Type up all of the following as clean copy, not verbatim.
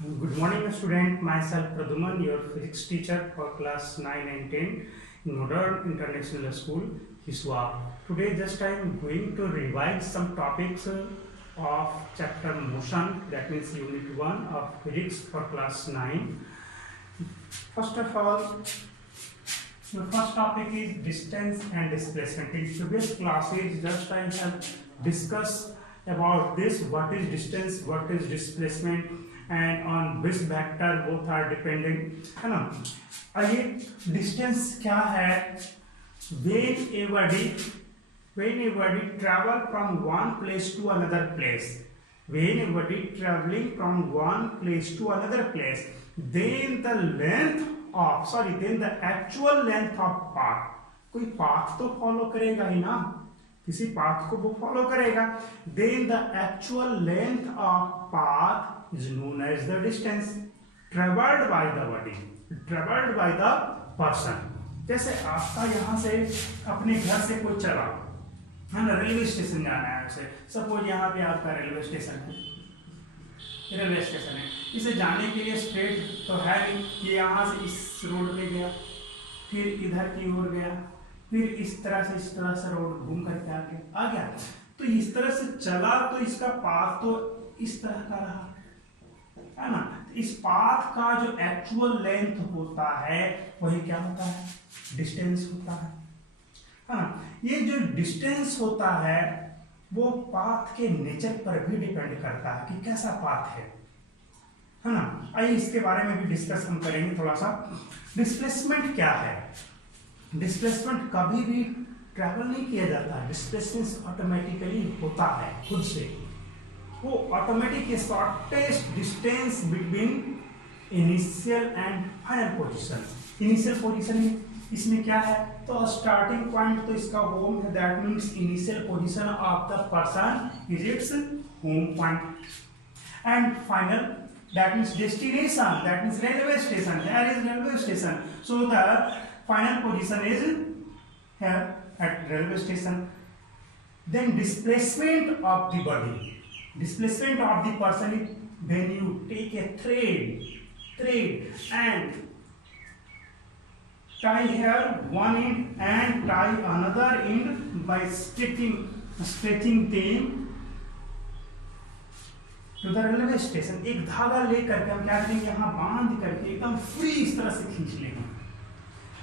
Good morning, student. Myself Praduman, your physics teacher for class 9 and 10 in Modern International School, Hiswa. Today, just I am going to revise some topics of chapter motion, that means unit 1 of physics for class 9. First of all, the first topic is distance and displacement. In previous classes, just I have discussed about this, what is distance, what is displacement, and on which vector both are dependent, है ना। आइए distance क्या है। whenever travel from one place to another place, whenever traveling from one place to another place, then the actual length of path, कोई path तो follow करेगा ही ना, किसी path को वो follow करेगा, then the actual length of path is known as the distance traveled by the body, traveled by the person. जैसे आपका यहाँ से अपने घर से कोई चला है ना, रेलवे स्टेशन जाना है उसे, सपोज यहाँ पे आपका रेलवे स्टेशन है, इसे जाने के लिए स्ट्रेट तो है नहीं, ये यहाँ से इस रोड पे गया, फिर इधर की ओर गया, फिर इस तरह से रोड घूम करके आ गया, तो इस तरह से चला तो इसका पाथ तो इस तरह का रहा है ना। इस पाथ का जो एक्चुअल लेंथ होता है वही क्या होता है, डिस्टेंस होता है ना। ये जो डिस्टेंस होता है वो पाथ के नेचर पर भी डिपेंड करता है कि कैसा पाथ है ना। आइए इसके बारे में भी डिस्कस हम करेंगे थोड़ा सा। डिस्प्लेसमेंट क्या है? डिस्प्लेसमेंट कभी भी ट्रैवल नहीं किया जाता, डिस्प्लेसमेंट ऑटोमेटिकली होता है खुद से। वो automatic shortest distance between initial and final position. Initial position में इसमें क्या है, तो स्टार्टिंग पॉइंट तो इसका होम है, that means initial position of the person is its home point, and final that means destination, that means railway station, there is railway station, so the final position is here at railway station. Then displacement of the body, displacement of the person is when you take a thread and tie here one end and tie another end by stretching them to the railway station. एक धागा लेकर के हम क्या करेंगे, यहाँ बांध करके एकदम फ्री इस तरह से खींच लेंगे।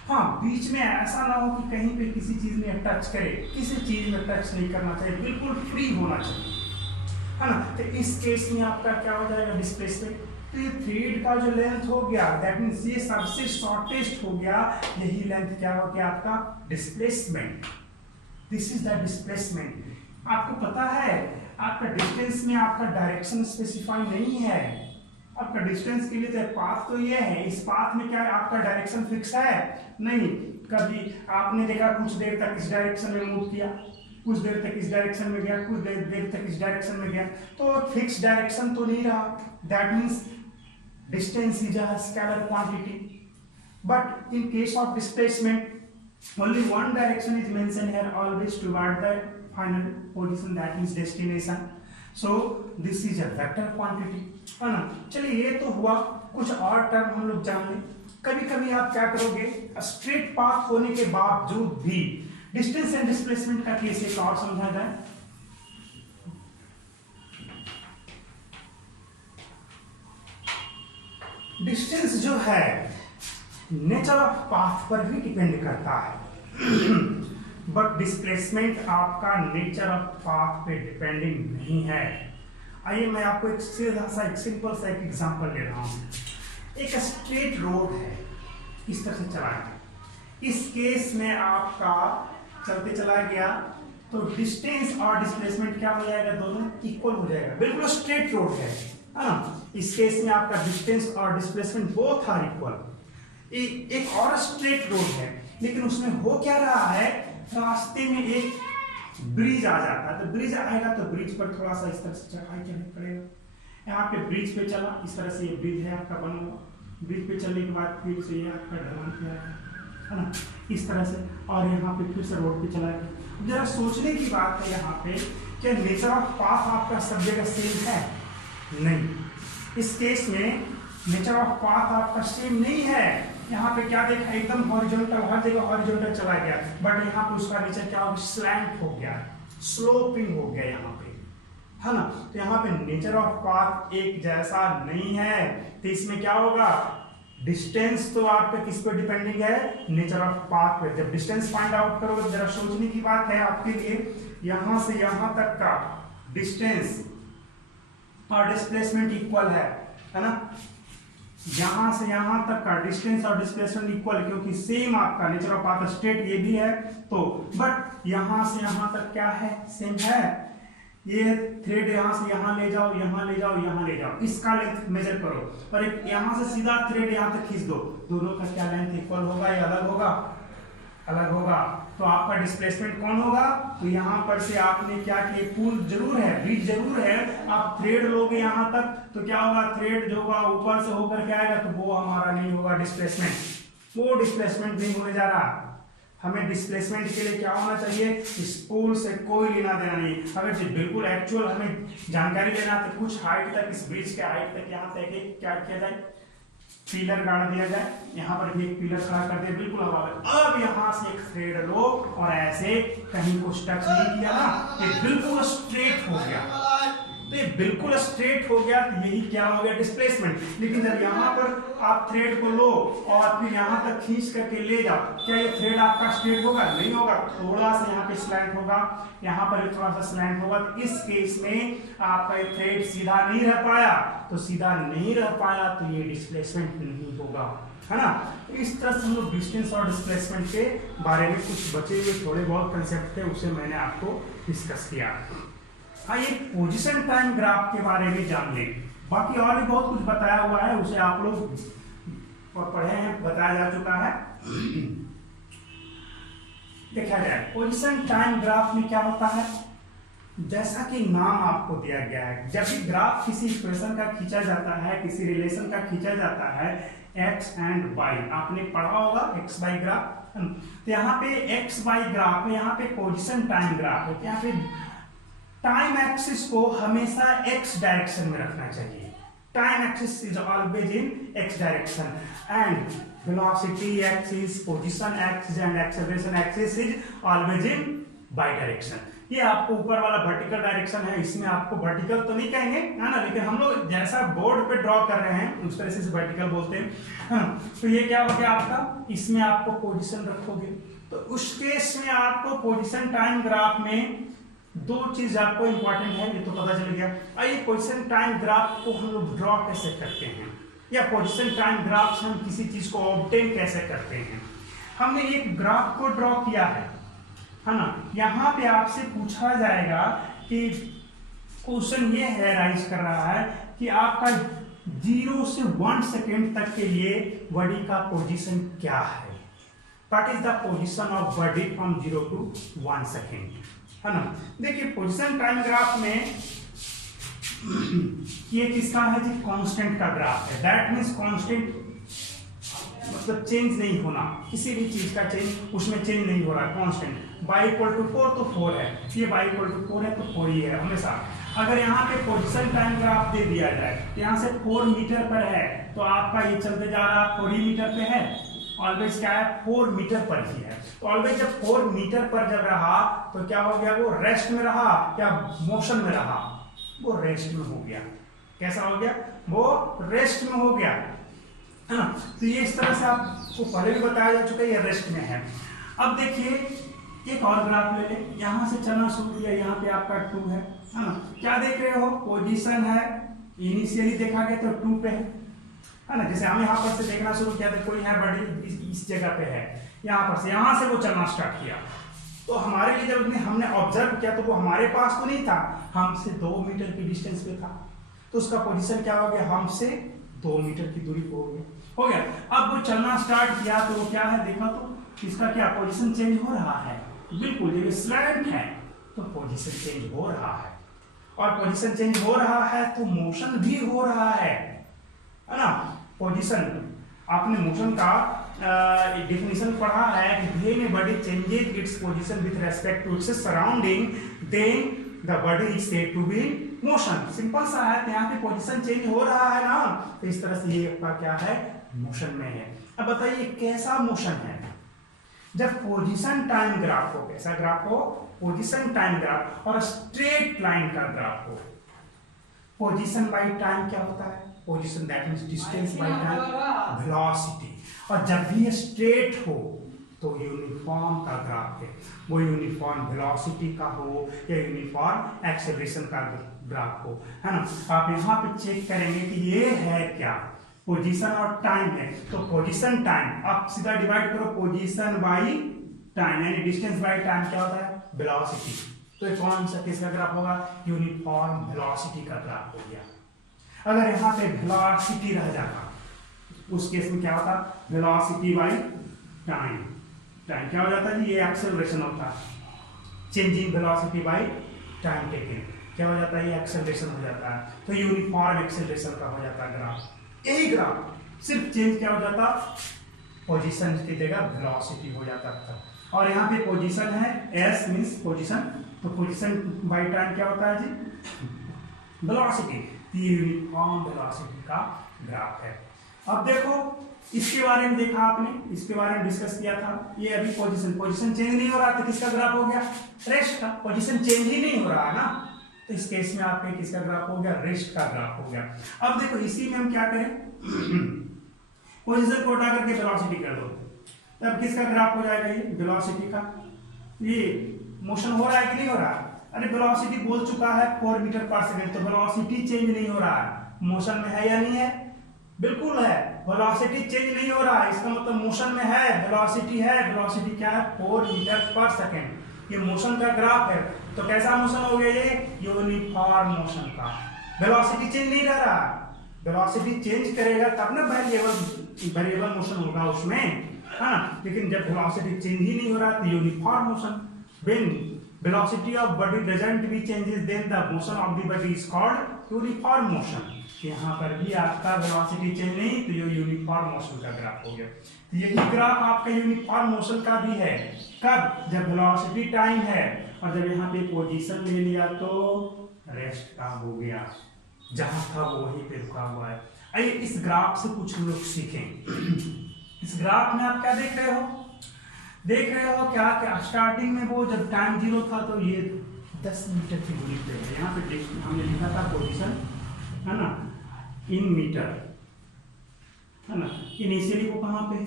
हाँ, बीच में ऐसा ना हो कि कहीं पे किसी चीज में टच करे, किसी चीज में टच नहीं करना चाहिए, बिल्कुल फ्री होना चाहिए, है ना। तो इस केस में आपका क्या हो जाएगा, डिस्प्लेसमेंट। तो ये थ्रेड का जो लेंथ हो गया, दैट मींस ये सबसे शॉर्टेस्ट हो गया, यही लेंथ क्या हो गया आपका, displacement. This is the displacement. आपको पता है आपका डिस्टेंस में आपका डायरेक्शन स्पेसिफाई नहीं है, आपका डिस्टेंस के लिए तो पाथ तो ये है, इस पाथ में क्या है, आपका डायरेक्शन फिक्स है नहीं। कभी आपने देखा कुछ देर तक इस डायरेक्शन में मूव किया, कुछ देर तक इस डायरेक्शन में गया, कुछ देर तक इस डायरेक्शन में गया, तो फिक्स डायरेक्शन तो नहीं रहा, that means distance is a scalar quantity. But in case of displacement only one direction is mentioned here, always toward the final position, that means destination. So this is a vector quantity, है ना। चलिए ये तो हुआ, कुछ और term हम लोग जान लें। कभी कभी आप क्या करोगे, स्ट्रेट पाथ होने के बावजूद भी डिस्टेंस एंड डिस्प्लेसमेंट का केस एक और समझा जाए। डिस्टेंस जो है नेचर ऑफ पाथ पर भी डिपेंड करता है बट डिस्प्लेसमेंट आपका नेचर ऑफ पाथ पे डिपेंडिंग नहीं है। आइए मैं आपको एक सीधा सा एक सिंपल सा एक एग्जांपल दे रहा हूँ। एक स्ट्रेट रोड है, इस तरह से चला गया, इस केस में आपका चलते चला गया तो डिस्टेंस और डिस्प्लेसमेंट क्या हो जाएगा, दोनों इक्वल हो जाएगा, बिल्कुल स्ट्रेट रोड है ना। इस केस में आपका डिस्टेंस और डिस्प्लेसमेंट बोथ आर इक्वल। एक और स्ट्रेट रोड है, लेकिन उसमें हो क्या रहा है, रास्ते में एक ब्रिज आ जाता है, तो ब्रिज आएगा तो ब्रिज पर थोड़ा सा इस तरह से चढ़ाई चढ़ना पड़ेगा। यहाँ पे ब्रिज पे चला, इस तरह से ये ब्रिज है आपका बना हुआ, ब्रिज पे चलने के बाद फिर से ये आपका ढलान पे आएगा, है ना, इस तरह से, और यहाँ पे फिर से रोड पे चला गया। जरा सोचने की बात है यहाँ पे, क्या नेचर ऑफ पाथ आपका सब जगह सेम है? नहीं, इस केस में नेचर ऑफ पाथ आपका सेम नहीं है। यहाँ पे क्या देखा, एकदम हॉरिजॉन्टल, हर जगह हॉरिजॉन्टल चला गया, बट यहाँ पे उसका नेचर क्या हो गया, स्लैंट हो गया, स्लोपिंग हो गया यहाँ पे, है ना। तो यहाँ पे नेचर ऑफ पाथ एक जैसा नहीं है, तो इसमें क्या होगा, डिस्टेंस तो आपका किस पे डिपेंडिंग है, नेचर ऑफ पाथ पे। जब डिस्टेंस फाइंड आउट करोगे, जरा सोचने की बात है आपके लिए, यहां से यहां तक का डिस्टेंस और डिस्प्लेसमेंट इक्वल है ना। यहां से यहां तक का डिस्टेंस और डिस्प्लेसमेंट इक्वल, क्योंकि सेम आपका नेचर ऑफ पाथ स्ट्रेट ये भी है, तो बट यहां से यहां तक क्या है, सेम है। ये थ्रेड यहां से यहां ले जाओ, यहां ले जाओ, यहां ले जाओ, इसका लेंथ मेजर करो, और एक यहां से सीधा थ्रेड यहां तक खींच दो, दोनों का क्या लेंथ इक्वल होगा या अलग होगा, अलग होगा। तो आपका डिस्प्लेसमेंट कौन होगा, तो यहां पर से आपने क्या किया, पुल जरूर है, ब्रिज जरूर है, आप थ्रेड लोगे यहां तक, तो क्या होगा, थ्रेड जो होगा ऊपर से होकर के आएगा, तो वो हमारा नहीं होगा डिस्प्लेसमेंट, वो डिस्प्लेसमेंट नहीं होने जा रहा। हमें डिस्प्लेसमेंट के लिए क्या होना चाहिए, इस पुल से कोई लेना देना नहीं। अगर बिल्कुल एक्चुअल हमें जानकारी लेना, तो कुछ हाइट तक, इस ब्रिज के हाइट तक यहाँ तक एक क्या किया जाए, पिलर गाड़ दिया जाए, यहाँ पर भी एक पिलर खड़ा कर दिया बिल्कुल हवा में। अब यहाँ से एक थ्रेड लो और ऐसे कहीं कुछ टच नहीं किया ना, ये बिल्कुल स्ट्रेट हो गया, तो ये बिल्कुल स्ट्रेट हो गया, तो यही क्या हो गया, डिस्प्लेसमेंट। लेकिन जब यहाँ पर आप थ्रेड को लो और फिर यहाँ तक खींच करके ले जाओ, क्या ये थ्रेड आपका स्ट्रेट होगा, नहीं होगा, थोड़ा सा यहाँ पे स्लैंट होगा, यहाँ पर थोड़ा सा स्लैंट होगा। तो इस केस में आपका ये थ्रेड सीधा नहीं रह पाया, तो सीधा नहीं रह पाया तो ये डिस्प्लेसमेंट नहीं होगा, है ना। इस तरह से हम लोग डिस्टेंस और डिस्प्लेसमेंट के बारे में कुछ बचे हुए थोड़े बहुत कंसेप्ट थे, उसे मैंने आपको डिस्कस किया। आइए पोजीशन टाइम ग्राफ के बारे में जान लें। बाकी और भी बहुत कुछ बताया हुआ है, उसे आप लोग पढ़े हैं, बताया जा चुका है। देखा जाए पोजीशन टाइम ग्राफ में क्या होता है, जैसा कि नाम आपको दिया गया है, जब भी ग्राफ किसी इक्वेशन का खींचा जाता है, किसी रिलेशन का खींचा जाता है, एक्स एंड वाई, आपने पढ़ा होगा एक्स वाई ग्राफ। तो यहाँ पे एक्स वाई ग्राफ में यहाँ पे पोजीशन टाइम ग्राफ है, यहाँ पे टाइम एक्सिस को हमेशा x डायरेक्शन में रखना चाहिए। Time axis is always in x direction and velocity axis, position axis and acceleration axis is always in y direction. ये आपको ऊपर वाला वर्टिकल डायरेक्शन है, इसमें आपको वर्टिकल तो नहीं कहेंगे, है ना, लेकिन हम लोग जैसा बोर्ड पे ड्रॉ कर रहे हैं उस तरह से वर्टिकल बोलते हैं। तो ये क्या हो गया आपका, इसमें आपको पोजीशन रखोगे, तो उस केस में आपको पोजीशन टाइम ग्राफ में दो चीज आपको इंपॉर्टेंट है, ये तो पता चल गया। आइए पोजीशन टाइम ग्राफ को हम लोग ड्रॉ कैसे करते हैं, या पोजीशन टाइम ग्राफ से हम किसी चीज को ऑब्टेन कैसे करते हैं। हमने एक ग्राफ को ड्रॉ किया है ना, यहाँ पे आपसे पूछा जाएगा कि क्वेश्चन ये है, राइज कर रहा है कि आपका 0 से 1 सेकेंड तक के लिए बॉडी का पोजीशन क्या है, what is the position of body from 0 to 1 second, है ना। देखिए पोजीशन टाइम ग्राफ में ये किसका है जी, कांस्टेंट का ग्राफ है। दैट मींस कांस्टेंट मतलब चेंज नहीं होना, किसी भी चीज का चेंज उसमें चेंज नहीं हो रहा है, कांस्टेंट। y इक्वल टू 4 तो 4 है, ये y इक्वल टू 4 है तो 4 ही है हमेशा। अगर यहाँ पे पोजीशन टाइम ग्राफ दे दिया जाए, यहाँ से 4 मीटर पर है, तो आपका ये चलते जा रहा 4 ही मीटर पे है, ऑलवेज क्या है 4 मीटर पर ही है। तो ऑलवेज जब 4 मीटर पर जब रहा तो क्या हो गया, वो रेस्ट में रहा या मोशन में रहा, वो रेस्ट में हो गया। कैसा हो गया, वो रेस्ट में हो गया, है ना। तो ये इस तरह से आपको पहले भी बताया जा चुका है, ये रेस्ट में है। अब देखिए एक और ग्राफ ले लें, यहाँ से चलना शुरू किया, यहाँ पे आपका 2 है ना। क्या देख रहे हो, पोजीशन है, इनिशियली देखा गया तो 2 पे है ना। जैसे हम यहाँ पर से देखना शुरू किया, देखो यहाँ बड़ी इस जगह पे है, यहाँ पर से यहाँ से वो चलना स्टार्ट किया, तो हमारे लिए जब हमने ऑब्जर्व किया तो वो हमारे पास तो नहीं था, हमसे 2 मीटर की डिस्टेंस पे था, तो उसका पोजीशन क्या हो गया, हमसे 2 मीटर की दूरी हो गया। अब वो चलना स्टार्ट किया तो वो क्या है, देखा तो इसका क्या पोजीशन चेंज हो रहा है, बिल्कुल ये स्लैंट है तो पोजीशन चेंज हो रहा है, और पोजीशन चेंज हो रहा है तो मोशन भी हो रहा है ना। पोजीशन आपने मोशन का डेफिनेशन पढ़ा है कि when body changes its position with respect to its surrounding then the body is said to be motion, simple सा है, तो यहाँ पे पोजीशन चेंज हो रहा है ना, तो इस तरह से ये आपका क्या है, मोशन में है। अब बताइए कैसा मोशन है, जब पोजीशन टाइम ग्राफ हो, कैसा ग्राफ हो, पोजीशन टाइम ग्राफ और स्ट्रेट लाइन का ग्राफ हो। पोजीशन बाय टाइम क्या होता है, position that means distance by time velocity, और जब भी ये स्ट्रेट हो तो यूनिफॉर्म का ग्राफ है, वो यूनिफॉर्म वेलोसिटी का हो या यूनिफॉर्म एक्सेलरेशन का ग्राफ हो, है ना। आप यहाँ पे चेक करेंगे कि ये है क्या, पोजीशन और टाइम है, तो पोजीशन टाइम आप सीधा डिवाइड करो पोजीशन बाय टाइम, यानी डिस्टेंस बाय टाइम क्या होता है, वेलोसिटी, तो कौन सा किसका ग्राफ होगा, यूनिफॉर्म वेलोसिटी का ग्राफ हो गया। अगर यहाँ पे वेलोसिटी रह जाता उस केस में क्या होता, वेलोसिटी बाय टाइम, टाइम क्या हो जाता है जी, ये एक्सेलरेशन होता है, changing velocity by time taken क्या हो जाता है, ये एक्सेलरेशन हो जाता है, तो यूनिफॉर्म एक्सेलरेशन का हो जाता है ग्राफ। यही ग्राफ सिर्फ चेंज क्या हो जाता, पोजीशन की जगह वेलोसिटी हो जाता था, और यहाँ पे पोजीशन है एस मींस पोजीशन, तो पोजीशन बाय टाइम क्या होता है जी, वेलोसिटी, ये यूनिफॉर्म वेलोसिटी का ग्राफ है। अब देखो इसके बारे में देखा आपने, इसके बारे में डिस्कस किया था, ये अभी पोजीशन चेंज नहीं हो रहा तो किसका ग्राफ हो गया, रेस्ट का, पोजीशन चेंज ही नहीं हो रहा है ना, तो इस केस में आपके किसका ग्राफ हो गया, रेस्ट का ग्राफ हो गया। अब देखो इसी में हम क्या करें, पोजीशन को उठा करके वेलोसिटी कर दो, तब किसका ग्राफ हो जाएगा, ये वेलोसिटी का, ये मोशन हो रहा है कि नहीं हो रहा, अरे वेलोसिटी बोल चुका है 4 मीटर पर सेकंड, तो वेलोसिटी चेंज नहीं हो रहा है, मोशन में है या नहीं है, बिल्कुल है, वेलोसिटी चेंज नहीं हो रहा है, इसका मतलब मोशन में है, वेलोसिटी है, वेलोसिटी क्या है 4 मीटर पर सेकंड, ये मोशन का ग्राफ है, तो कैसा मोशन हो गया, ये यूनिफॉर्म मोशन का, वेलोसिटी चेंज नहीं रह रहा, वेलोसिटी चेंज करेगा तब ना वेरिएबल मोशन होगा उसमें, है ना, लेकिन जब वेलोसिटी चेंज ही नहीं हो रहा तो uniform motion, when velocity of body doesn't be changes then the motion of the body is called uniform motion। यहाँ पर भी आपका वेलोसिटी चेंज नहीं तो ये यूनिफॉर्म मोशन का ग्राफ हो गया, तो यही ग्राफ आपका यूनिफॉर्म मोशन का भी है, कब, जब वेलोसिटी टाइम है और जब यहाँ पे पोजीशन ले लिया तो रेस्ट का हो गया, जहां था वो वहीं पे रुका हुआ है। आइए इस ग्राफ से कुछ लोग सीखें। इस ग्राफ में आप क्या देख रहे हो, देख रहे हो क्या, क्या स्टार्टिंग में वो जब टाइम 0 था तो ये 10 मीटर की दूरी पे है, यहाँ पे हमने लिखा था पोजीशन, है ना, इन मीटर, है ना, इनिशियली वो कहाँ पे,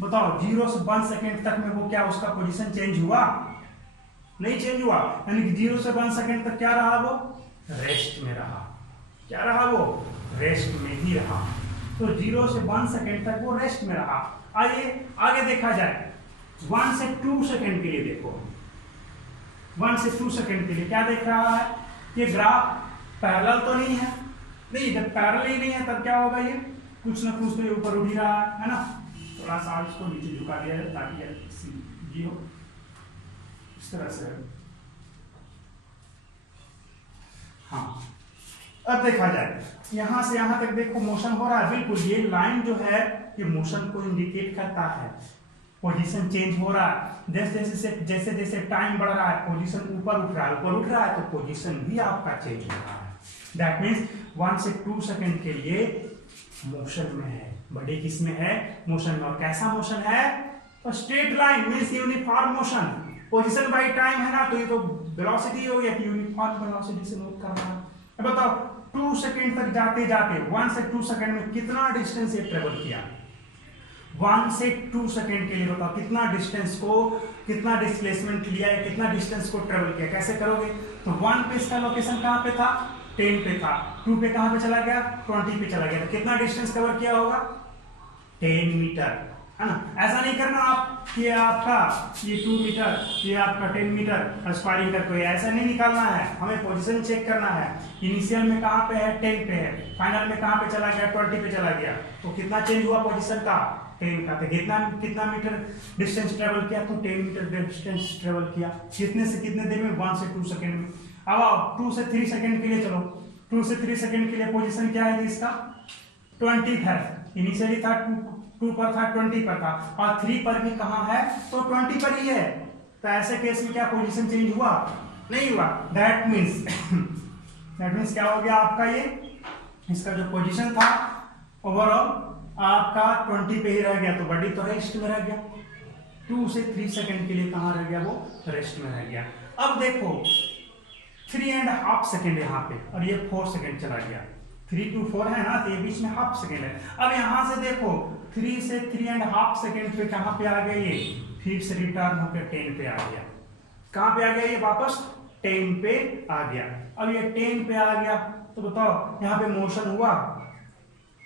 बताओ 0 से 1 सेकेंड तक में वो क्या उसका पोजीशन चेंज हुआ, नहीं चेंज हुआ, यानी कि 0 से 1 सेकेंड तक क्या रहा, वो रेस्ट में रहा, क्या रहा, वो रेस्ट में ही रहा, तो 0 से 1 सेकेंड तक वो रेस्ट में रहा। आइए आगे देखा जाए, 1 से 2 सेकेंड के लिए देखो, 1 से 2 सेकेंड के लिए क्या देख रहा है, ये ग्राफ पैरेलल तो नहीं है, नहीं, जब पैरेलल ही नहीं है तब क्या होगा, ये कुछ ना कुछ तो ऊपर उठ ही रहा है ना, थोड़ा सा इसको नीचे झुका दिया जाए ताकि ये हो इस तरह से। हाँ अब देखा जाए, यहां से यहां तक देखो मोशन हो रहा है, बिल्कुल ये लाइन जो है ये मोशन को इंडिकेट करता है, पोजीशन चेंज हो रहा है, जैसे जैसे टाइम बढ़ रहा है पोजीशन ऊपर उठ रहा है, ऊपर उठ रहा है तो पोजीशन भी आपका चेंज हो रहा है, दैट मींस 1 से 2 सेकंड के लिए मोशन में है, बॉडी किस में है, मोशन में, और कैसा मोशन है, तो straight line means uniform motion, position by time है ना, तो ये तो वेलोसिटी हो गया कि यूनिफॉर्म वेलोसिटी से मूव कर रहा है। अब बताओ 2 सेकंड तक जाते जाते 1 से 2 सेकंड में कितना डिस्टेंस ये ट्रेवल किया, 1 से 2 सेकंड के लिए बताओ कितना डिस्टेंस को, कितना डिस्प्लेसमेंट लिया है, कितना डिस्टेंस को ट्रेवल किया, कैसे करोगे, तो 1 पे इसका लोकेशन कहाँ पे था, 10 पे था, 2 पे कहाँ पे चला गया, 20 पे चला गया, तो कितना डिस्टेंस कवर किया होगा, 10 मीटर, है ना। ऐसा नहीं करना आप कि आपका ये 2 मीटर, ये आपका 10 मीटर स्क्वायर मीटर, कोई ऐसा नहीं निकालना है, हमें पोजीशन चेक करना है, इनिशियल में कहाँ पे है, 10 पे है, फाइनल में कहाँ पे चला गया, 20 पे चला गया, तो कितना चेंज हुआ पोजीशन का, 10 का, तो कितना मीटर डिस्टेंस ट्रेवल किया, तो 10 मीटर डिस्टेंस ट्रेवल किया, कितने से कितने देर में, 1 से 2 सेकंड में। अब आओ 2 से 3 सेकंड के लिए चलो, 2 से 3 सेकंड के लिए पोजीशन क्या है इसका, 20 है, इनिशियली था 2 पर था, 20 पर था, और 3 पर भी कहाँ है, तो 20 पर ही है, तो ऐसे केस में क्या पोजीशन चेंज हुआ, नहीं हुआ, दैट मीन्स दैट मीन्स क्या हो गया आपका ये, इसका जो पोजीशन था ओवरऑल आपका 20 पे ही रह गया, तो बॉडी तो रेस्ट में रह गया। 2 से 3 सेकंड के लिए कहाँ रह गया, वो रेस्ट में रह गया। अब देखो 3.5 सेकंड यहाँ पे, और ये 4 सेकंड चला गया। 3 to 4 है ना, तो ये बीच में हाफ सेकंड है। अब यहाँ से देखो 3 से 3.5 सेकंड पे कहाँ पे आ गया ये, फिर से रिटर्न होकर 10 पे आ गया। कहाँ पे आ गया ये, वापस 10 पे आ गया। अब ये 10 पे आ गया, तो बताओ यहाँ पे मोशन हुआ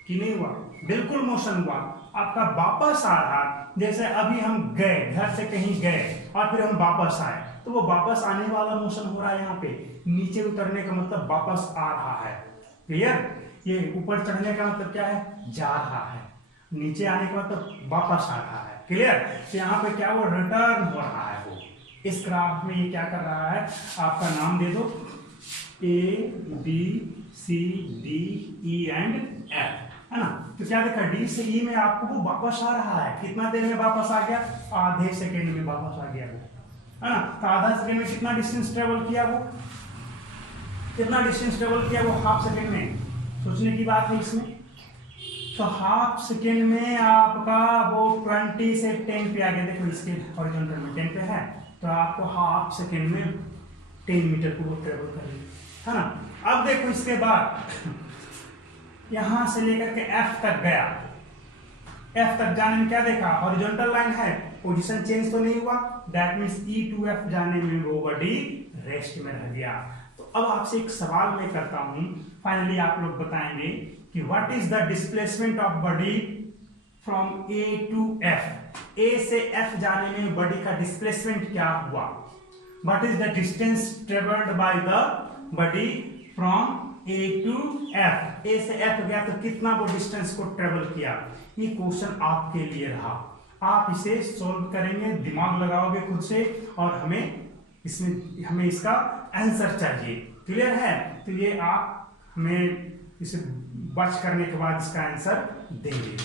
कि नहीं हुआ, बिल्कुल मोशन हुआ। आपका वापस आ रहा, जैसे अभी हम गए घर से कहीं गए और फिर हम वापस आए, तो वो वापस आने वाला मोशन हो रहा है। यहाँ पे नीचे उतरने का मतलब वापस आ रहा है, क्लियर। ये ऊपर चढ़ने का मतलब क्या है, जा रहा है। नीचे आने का मतलब वापस आ रहा है, क्लियर। तो यहाँ पे क्या, वो रिटर्न हो रहा है। वो इस ग्राफ में ये क्या कर रहा है, आपका नाम दे दो A B C D E and F, है ना। तो क्या देखा, डी से ई में आपको वो वापस आ रहा है। कितना देर में वापस आ गया, आधे सेकेंड में वापस आ गया वो, है ना। तो आधा सेकेंड में कितना डिस्टेंस ट्रेवल किया वो, कितना डिस्टेंस ट्रेवल किया वो हाफ सेकेंड में, सोचने की बात है इसमें। तो हाफ सेकेंड में आपका वो 20 से 10 पे आ गया। देखो इसके हॉरिजॉन्टल में 10 पे है, तो आपको हाफ सेकेंड में 10 मीटर को वो ट्रेवल करेगी, है ना। अब देखो इसके बाद यहां से लेकर के F तक गया। F तक जाने में क्या देखा, हॉरिजॉन्टल लाइन है, पोजीशन चेंज तो नहीं हुआ। That means E to F जाने में वो बॉडी रेस्ट में रह गया। तो अब आपसे एक सवाल मैं करता हूं, फाइनली आप लोग बताएंगे कि what is the displacement of body from A to F। A से F जाने में बॉडी का डिस्प्लेसमेंट क्या हुआ, what is the distance travelled by the body from A to F। A से F गया तो कितना वो डिस्टेंस को ट्रेवल किया। ये क्वेश्चन आपके लिए रहा, आप इसे सॉल्व करेंगे, दिमाग लगाओगे खुद से, और हमें इसका आंसर चाहिए, क्लियर है। तो ये आप हमें इसे वॉच करने के बाद इसका आंसर देंगे।